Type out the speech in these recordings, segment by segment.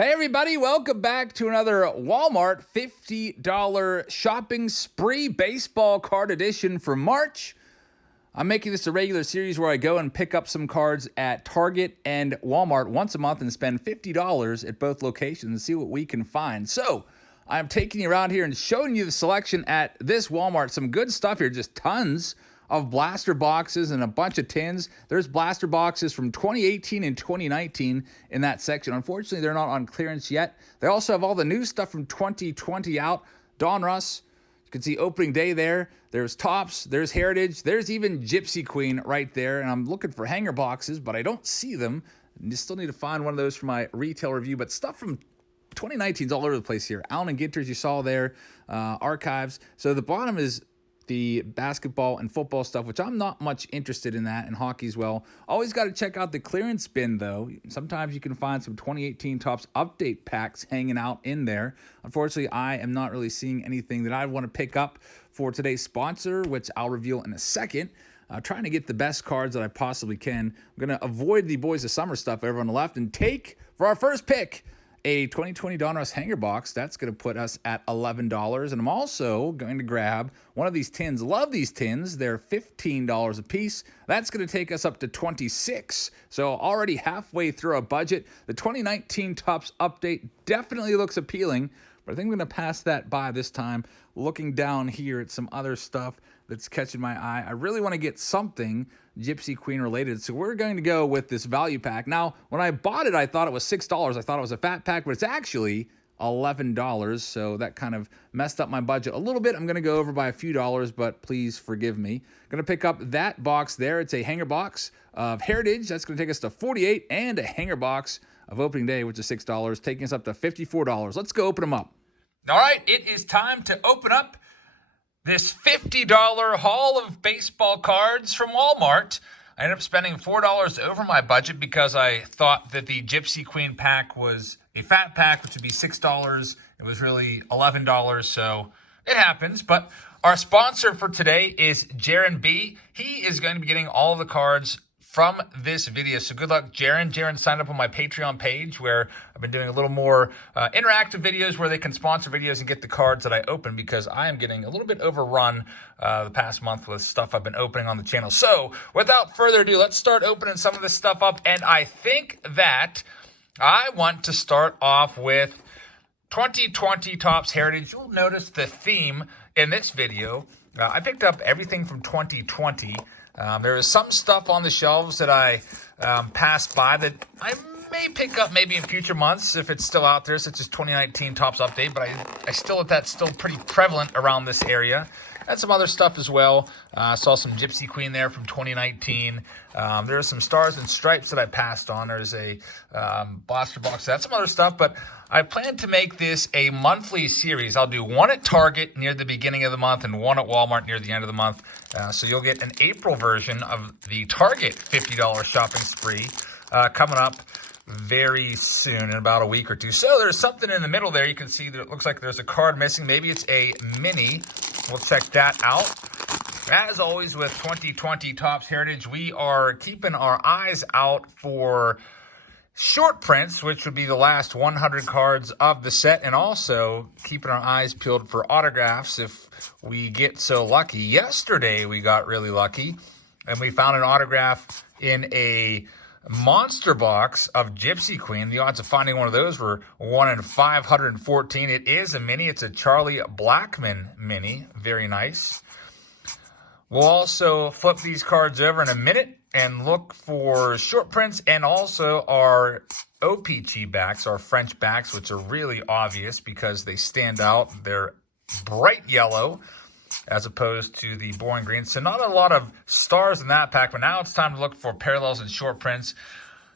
Hey everybody, welcome back to another Walmart $50 shopping spree baseball card edition for March. I'm making this a regular series where I go and pick up some cards at Target and Walmart once a month and spend $50 at both locations and see what we can find. So I'm taking you around here and showing you the selection at this Walmart. Some good stuff here, just tons of blaster boxes and a bunch of tins. There's blaster boxes from 2018 and 2019 in that section. Unfortunately, they're not on clearance yet. They also have all the new stuff from 2020 out. Donruss, you can see opening day there. There's Topps, there's Heritage, there's even Gypsy Queen right there. And I'm looking for hanger boxes, but I don't see them. You still need to find one of those for my retail review. But stuff from 2019 is all over the place here. Allen and Ginters you saw there, archives. So the bottom is the basketball and football stuff, which I'm not much interested in that, and hockey as well. Always got to check out the clearance bin, though. Sometimes you can find some 2018 Topps update packs hanging out in there. Unfortunately, I am not really seeing anything that I want to pick up for today's sponsor, which I'll reveal in a second. Trying to get the best cards that I possibly can. I'm going to avoid the Boys of Summer stuff over on the left and take, for our first pick, a 2020 Donruss hanger box. That's going to put us at $11. And I'm also going to grab one of these tins. Love these tins. They're $15 a piece. That's going to take us up to $26. So already halfway through our budget. The 2019 Topps update definitely looks appealing, but I think I'm going to pass that by this time. Looking down here at some other stuff that's catching my eye. I really want to get something Gypsy Queen related, so we're going to go with this value pack. Now, when I bought it, I thought it was $6. I thought it was a fat pack, but it's actually $11, so that kind of messed up my budget a little bit. I'm going to go over by a few dollars, but please forgive me. I'm going to pick up that box there. It's a hanger box of Heritage. That's going to take us to $48, and a hanger box of Opening Day, which is $6, taking us up to $54. Let's go open them up. All right, it is time to open up this $50 haul of baseball cards from Walmart. I ended up spending $4 over my budget because I thought that the Gypsy Queen pack was a fat pack, which would be $6. It was really $11, so it happens. But our sponsor for today is Jaron B. He is going to be getting all the cards from this video. So good luck, Jaron. Jaron signed up on my Patreon page where I've been doing a little more interactive videos where they can sponsor videos and get the cards that I open, because I am getting a little bit overrun the past month with stuff I've been opening on the channel. So without further ado, let's start opening some of this stuff up. And I think that I want to start off with 2020 Topps Heritage. You'll notice the theme in this video. I picked up everything from 2020. There is some stuff on the shelves that I passed by that I may pick up maybe in future months if it's still out there, such as 2019 Topps Update, but I still think that's still pretty prevalent around this area. And some other stuff as well. I saw some Gypsy Queen there from 2019. There are some Stars and Stripes that I passed on. There's a blaster box. That's some other stuff, but I plan to make this a monthly series. I'll do one at Target near the beginning of the month and one at Walmart near the end of the month. So you'll get an April version of the Target $50 shopping spree coming up very soon, in about a week or two. So there's something in the middle there. You can see that it looks like there's a card missing. Maybe it's a mini. We'll check that out. As always with 2020 Topps Heritage, we are keeping our eyes out for short prints, which would be the last 100 cards of the set, and also keeping our eyes peeled for autographs if we get so lucky. Yesterday we got really lucky, and we found an autograph in a monster box of Gypsy Queen. The odds of finding one of those were 1 in 514. It is a mini. It's a Charlie Blackmon mini. Very nice. We'll also flip these cards over in a minute and look for short prints and also our OPG backs, our French backs, which are really obvious because they stand out. They're bright yellow as opposed to the boring green. So not a lot of stars in that pack, but now it's time to look for parallels and short prints.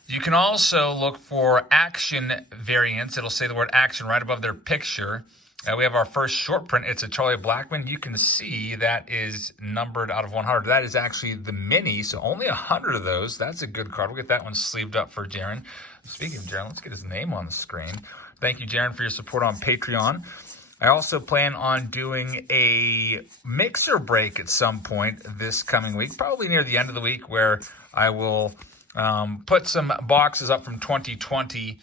You can also look for action variants. It'll say the word action right above their picture. We have our first short print. It's a Charlie Blackmon. You can see that is numbered out of 100. That is actually the mini, so only 100 of those. That's a good card. We'll get that one sleeved up for Jaron. Speaking of Jaron, let's get his name on the screen. Thank you, Jaron, for your support on Patreon. I also plan on doing a mixer break at some point this coming week, probably near the end of the week, where I will put some boxes up from 2020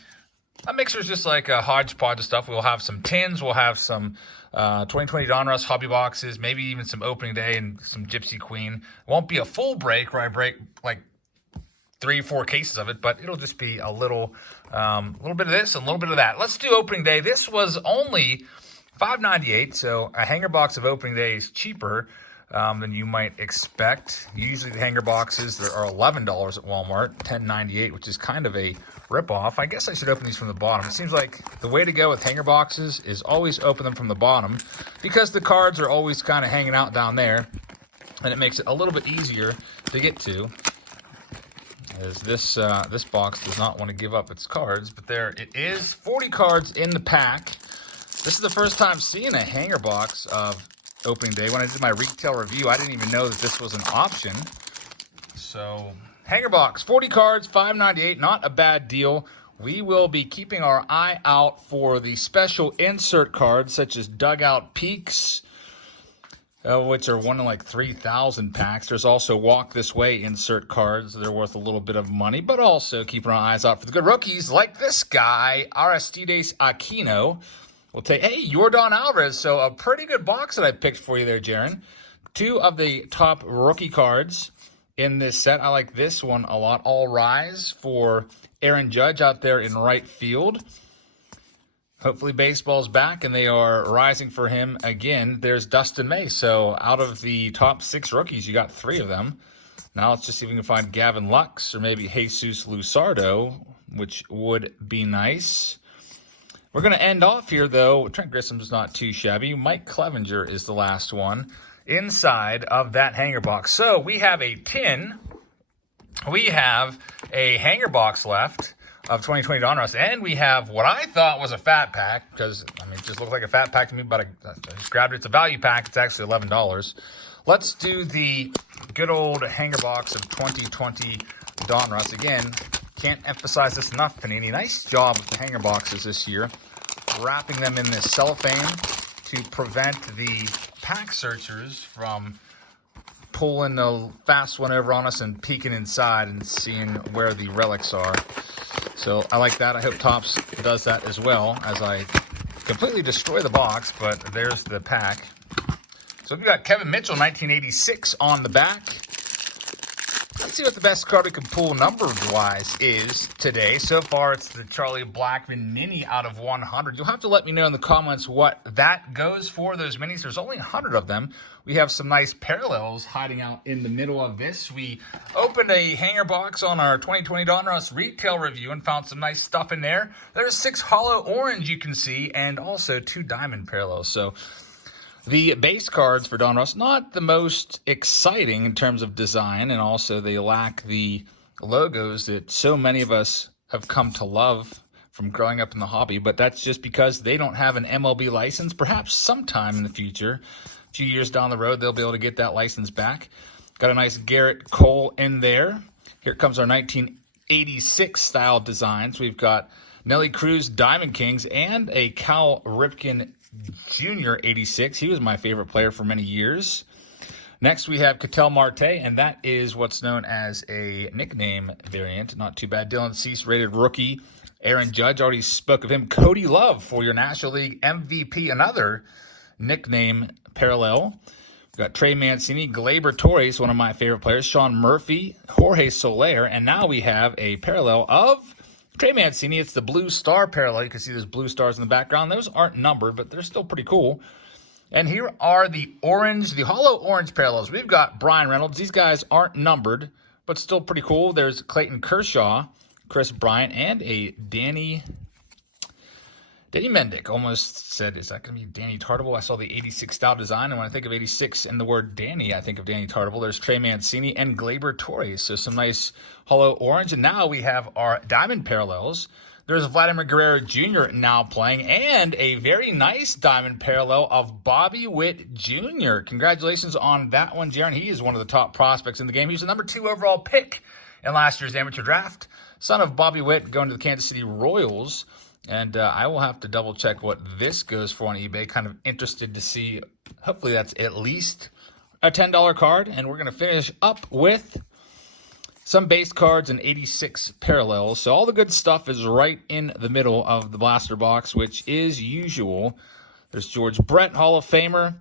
That mixer is just like a hodgepodge of stuff. We'll have some tins. We'll have some 2020 Donruss hobby boxes, maybe even some opening day and some Gypsy Queen. It won't be a full break where I break like 3 or 4 cases of it, but it'll just be a little bit of this and a little bit of that. Let's do opening day. This was only $5.98, so a hanger box of opening day is cheaper than you might expect. Usually the hanger boxes are $11 at Walmart, $10.98, which is kind of a ripoff. I guess I should open these from the bottom. It seems like the way to go with hanger boxes is always open them from the bottom because the cards are always kind of hanging out down there, and it makes it a little bit easier to get to. As this box does not want to give up its cards, but there it is, 40 cards in the pack. This is the first time seeing a hanger box of opening day. When I did my retail review, I didn't even know that this was an option. So, hanger box, 40 cards, $5.98, not a bad deal. We will be keeping our eye out for the special insert cards, such as Dugout Peaks, which are one in like 3,000 packs. There's also Walk This Way insert cards. They're worth a little bit of money, but also keeping our eyes out for the good rookies like this guy, Aristides Aquino. We'll take, hey, Yordan Alvarez. So a pretty good box that I picked for you there, Jaron. 2 of the top rookie cards in this set. I like this one a lot. All Rise for Aaron Judge out there in right field. Hopefully baseball's back and they are rising for him again. There's Dustin May. So out of the top 6 rookies, you got 3 of them. Now let's just see if we can find Gavin Lux or maybe Jesus Luzardo, which would be nice. We're going to end off here, though. Trent Grissom's not too shabby. Mike Clevenger is the last one inside of that hanger box. So we have a tin. We have a hanger box left of 2020 Donruss, and we have what I thought was a fat pack, because, I mean, it just looked like a fat pack to me, but I just grabbed it. It's a value pack. It's actually $11. Let's do the good old hanger box of 2020 Donruss. Again, can't emphasize this enough, Panini. Nice job with the hanger boxes this year, wrapping them in this cellophane to prevent the pack searchers from pulling the fast one over on us and peeking inside and seeing where the relics are. So I like that. I hope Topps does that as well, as I completely destroy the box, but there's the pack. So we've got Kevin Mitchell, 1986 on the back. Let's see what the best card we can pull number-wise is today. So far, it's the Charlie Blackmon mini out of 100. You'll have to let me know in the comments what that goes for, those minis. There's only 100 of them. We have some nice parallels hiding out in the middle of this. We opened a hanger box on our 2020 Donruss retail review and found some nice stuff in there. There's 6 hollow orange you can see, and also 2 diamond parallels. So the base cards for Donruss, not the most exciting in terms of design, and also they lack the logos that so many of us have come to love from growing up in the hobby, but that's just because they don't have an MLB license. Perhaps sometime in the future, a few years down the road, they'll be able to get that license back. Got a nice Garrett Cole in there. Here comes our 1986 style designs. We've got Nelly Cruz Diamond Kings and a Cal Ripken Junior 86. He was my favorite player for many years. Next, we have Cattell Marte, and that is what's known as a nickname variant. Not too bad. Dylan Cease, rated rookie. Aaron Judge, already spoke of him. Cody Love for your National League MVP, another nickname parallel. We've got Trey Mancini, Gleyber Torres, one of my favorite players. Sean Murphy, Jorge Soler, and now we have a parallel of Trey Mancini. It's the blue star parallel. You can see there's blue stars in the background. Those aren't numbered, but they're still pretty cool. And here are the hollow orange parallels. We've got Brian Reynolds. These guys aren't numbered, but still pretty cool. There's Clayton Kershaw, Chris Bryant, and a Danny Mendick. Almost said, is that going to be Danny Tartable? I saw the 86 style design, and when I think of 86 and the word Danny, I think of Danny Tartable. There's Trey Mancini and Gleyber Torres. So some nice hollow orange. And now we have our diamond parallels. There's Vladimir Guerrero Jr. now playing, and a very nice diamond parallel of Bobby Witt Jr. Congratulations on that one, Jaron. He is one of the top prospects in the game. He was the number 2 overall pick in last year's amateur draft. Son of Bobby Witt, going to the Kansas City Royals. And I will have to double check what this goes for on eBay. Kind of interested to see. Hopefully that's at least a $10 card. And we're going to finish up with some base cards, and 86 parallels. So all the good stuff is right in the middle of the blaster box, which is usual. There's George Brett, Hall of Famer.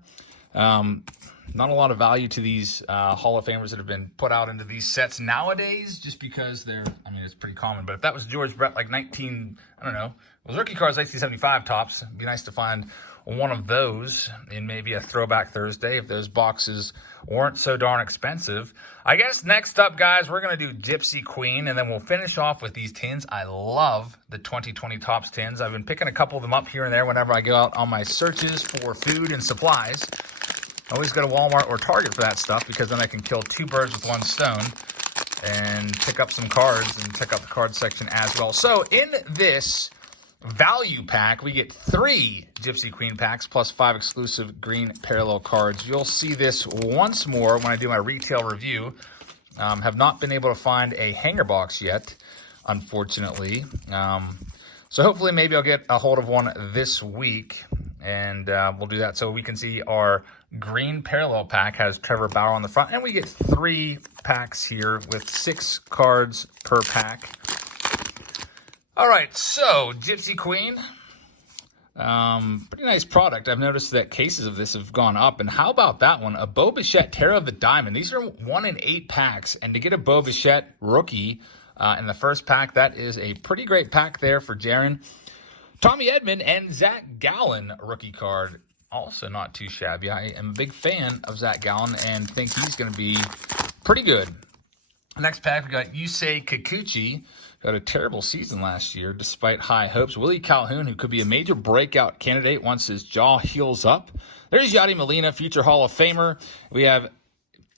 Not a lot of value to these Hall of Famers that have been put out into these sets nowadays, just because they're, I mean, it's pretty common. But if that was George Brett, like I don't know, it was rookie cards 1975 tops. It'd be nice to find one of those in maybe a Throwback Thursday if those boxes weren't so darn expensive. I guess next up, guys, we're going to do Gypsy Queen, and then we'll finish off with these tins. I love the 2020 Topps tins. I've been picking a couple of them up here and there whenever I go out on my searches for food and supplies. I always go to Walmart or Target for that stuff, because then I can kill two birds with one stone and pick up some cards and pick up the card section as well. So in this value pack, we get 3 Gypsy Queen packs plus 5 exclusive green parallel cards. You'll see this once more when I do my retail review. Have not been able to find a hanger box yet, unfortunately. So hopefully maybe I'll get a hold of one this week, and we'll do that so we can see our green parallel pack has Trevor Bauer on the front, and we get 3 packs here with 6 cards per pack. All right, so Gypsy Queen, pretty nice product. I've noticed that cases of this have gone up, and how about that one? A Bo Bichette Terror of the Diamond. These are 1 in 8 packs, and to get a Bo Bichette rookie in the first pack, that is a pretty great pack there for Jaron. Tommy Edman and Zach Gallen rookie card, also not too shabby. I am a big fan of Zach Gallen and think he's going to be pretty good. Next pack, we got Yusei Kikuchi. Got a terrible season last year despite high hopes. Willie Calhoun, who could be a major breakout candidate once his jaw heals up. There's Yadi Molina, future Hall of Famer. We have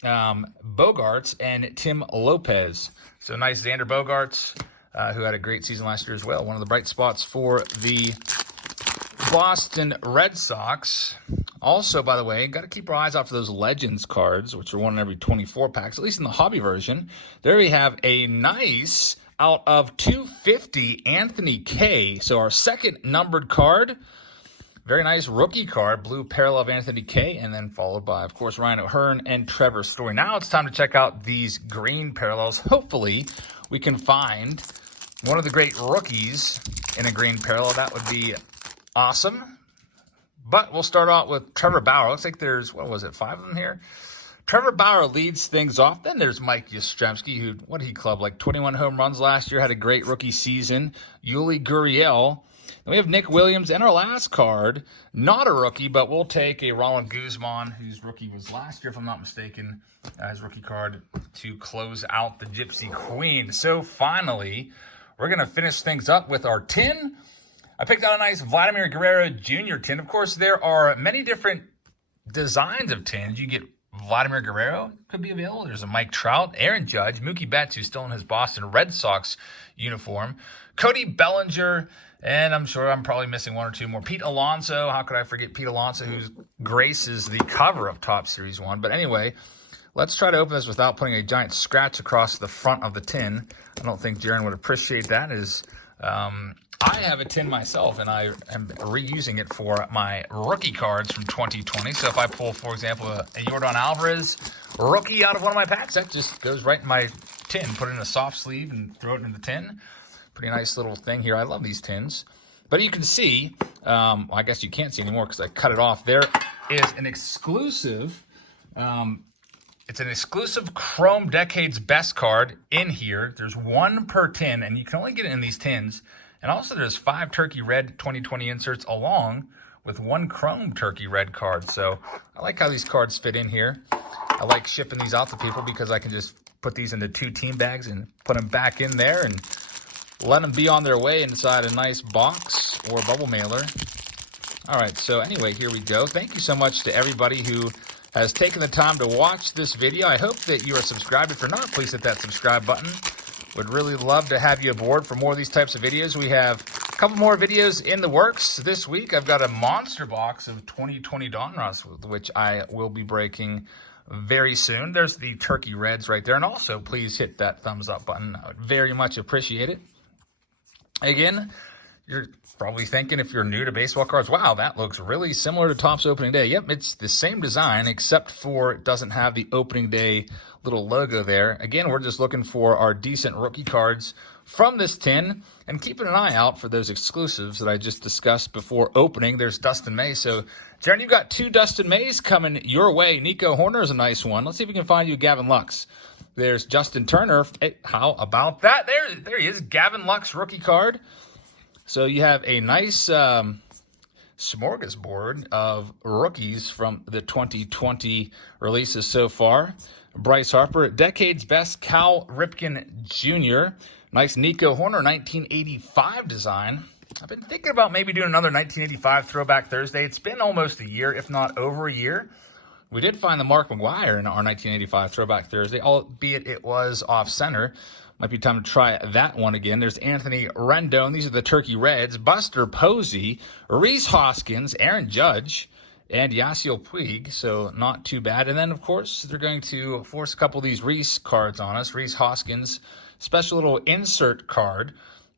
Bogarts and Tim Lopez. So nice Xander Bogarts, who had a great season last year as well. One of the bright spots for the Boston Red Sox. Also, by the way, got to keep our eyes out for those Legends cards, which are 1 in every 24 packs, at least in the hobby version. There we have a nice out of 250 Anthony K. So our second numbered card. Very nice rookie card, blue parallel of Anthony K. And then followed by, of course, Ryan O'Hearn and Trevor Story. Now it's time to check out these green parallels. Hopefully we can find one of the great rookies in a green parallel. That would be awesome. But we'll start out with Trevor Bauer. Looks like there's, 5 of them here? Trevor Bauer leads things off. Then there's Mike Yastrzemski, who, what did he club? Like 21 home runs last year, had a great rookie season. Yuli Gurriel. Then we have Nick Williams. And our last card, not a rookie, but we'll take a Ronald Guzman, whose rookie was last year, if I'm not mistaken, his rookie card to close out the Gypsy Queen. So finally, we're going to finish things up with our tin. I picked out a nice Vladimir Guerrero Jr. tin. Of course, there are many different designs of tins. You get Vladimir Guerrero, could be available. There's a Mike Trout, Aaron Judge, Mookie Betts, who's still in his Boston Red Sox uniform, Cody Bellinger, and I'm sure I'm probably missing 1 or 2 more. Pete Alonso, how could I forget Pete Alonso, who graces the cover of Top Series 1. But anyway, let's try to open this without putting a giant scratch across the front of the tin. I don't think Jaron would appreciate that, as I have a tin myself, and I am reusing it for my rookie cards from 2020. So if I pull, for example, a Yordan Alvarez rookie out of one of my packs, that just goes right in my tin. Put it in a soft sleeve and throw it in the tin. Pretty nice little thing here. I love these tins. But you can see, I guess you can't see anymore because I cut it off. There is an exclusive, it's an exclusive Chrome Decades Best card in here. There's 1 per tin, and you can only get it in these tins. And also there's 5 Turkey Red 2020 inserts along with 1 Chrome Turkey Red card. So I like how these cards fit in here. I like shipping these out to people because I can just put these into 2 team bags and put them back in there and let them be on their way inside a nice box or bubble mailer. All right, so anyway, here we go. Thank you so much to everybody who has taken the time to watch this video. I hope that you are subscribed. If you're not, please hit that subscribe button. Would really love to have you aboard for more of these types of videos. We have a couple more videos in the works this week. I've got a monster box of 2020 Donruss, which I will be breaking very soon. There's the Turkey Reds right there. And also, please hit that thumbs up button. I would very much appreciate it. Again, your Probably thinking, if you're new to baseball cards, wow, that looks really similar to Topps opening day. Yep, it's the same design, except for it doesn't have the opening day little logo there. Again, we're just looking for our decent rookie cards from this tin, and keeping an eye out for those exclusives that I just discussed before opening. There's Dustin May. So, Jaron, you've got 2 Dustin Mays coming your way. Nico Horner is a nice one. Let's see if we can find you Gavin Lux. There's Justin Turner. Hey, how about that? There he is, Gavin Lux rookie card. So you have a nice smorgasbord of rookies from the 2020 releases so far. Bryce Harper, Decade's Best, Cal Ripken Jr. Nice Nico Horner 1985 design. I've been thinking about maybe doing another 1985 Throwback Thursday. It's been almost a year, if not over a year. We did find the Mark McGwire in our 1985 Throwback Thursday, albeit it was off-center. Might be time to try that one again. There's Anthony Rendon. These are the Turkey Reds. Buster Posey, Rhys Hoskins, Aaron Judge, and Yasiel Puig. So not too bad. And then, of course, they're going to force a couple of these Rhys cards on us. Rhys Hoskins, special little insert card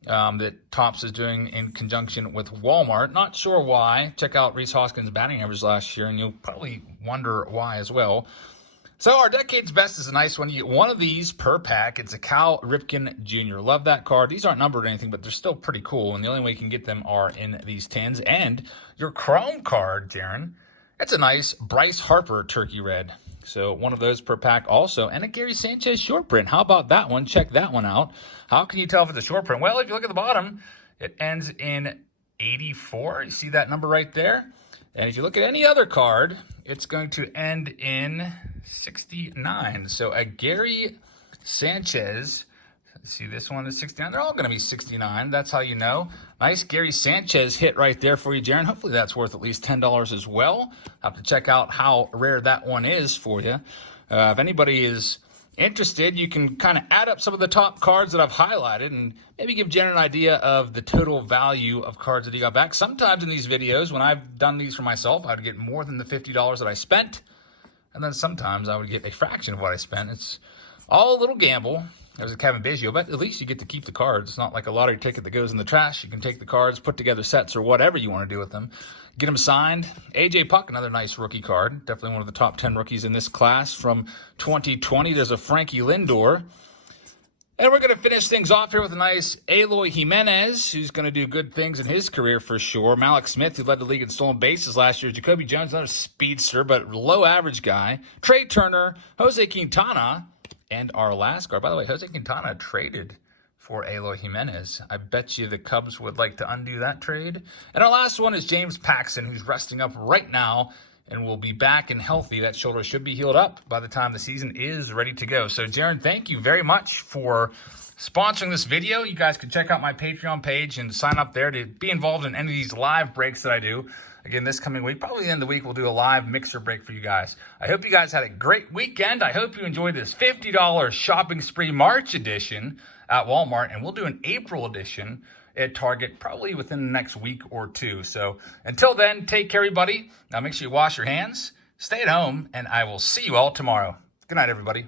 that Topps is doing in conjunction with Walmart. Not sure why. Check out Rhys Hoskins' batting average last year, and you'll probably wonder why as well. So our Decade's Best is a nice one. You get one of these per pack. It's a Cal Ripken Jr. Love that card. These aren't numbered or anything, but they're still pretty cool, and the only way you can get them are in these tins. And your Chrome card, Jaron, it's a nice Bryce Harper Turkey Red. So one of those per pack also. And a Gary Sanchez short print. How about that one? Check that one out. How can you tell if it's a short print? Well, if you look at the bottom, it ends in 84. You see that number right there? And if you look at any other card, it's going to end in 69. So a Gary Sanchez, see this one is 69. They're all going to be 69. That's how you know. Nice Gary Sanchez hit right there for you, Jaron. Hopefully that's worth at least $10 as well. Have to check out how rare that one is for you. If anybody is interested, you can kind of add up some of the top cards that I've highlighted and maybe give Jen an idea of the total value of cards that he got back. Sometimes in these videos, when I've done these for myself, I'd get more than the $50 that I spent. And then sometimes I would get a fraction of what I spent. It's all a little gamble. There's a Kevin Biggio, but at least you get to keep the cards. It's not like a lottery ticket that goes in the trash. You can take the cards, put together sets or whatever you want to do with them. Get them signed. AJ Puck, another nice rookie card. Definitely one of the top 10 rookies in this class from 2020. There's a Frankie Lindor. And we're going to finish things off here with a nice Eloy Jimenez, who's going to do good things in his career for sure. Malik Smith, who led the league in stolen bases last year. Jacoby Jones, another speedster, but low average guy. Trey Turner, Jose Quintana, and our last card. By the way, Jose Quintana traded for Eloy Jimenez. I bet you the Cubs would like to undo that trade. And our last one is James Paxton, who's resting up right now and will be back and healthy. That shoulder should be healed up by the time the season is ready to go. So, Jaron, thank you very much for sponsoring this video. You guys can check out my Patreon page and sign up there to be involved in any of these live breaks that I do. Again, this coming week, probably the end of the week, we'll do a live mixer break for you guys. I hope you guys had a great weekend. I hope you enjoyed this $50 shopping spree March edition at Walmart, and we'll do an April edition at Target probably within the next week or two. So until then, take care, everybody. Now make sure you wash your hands, stay at home, and I will see you all tomorrow. Good night, everybody.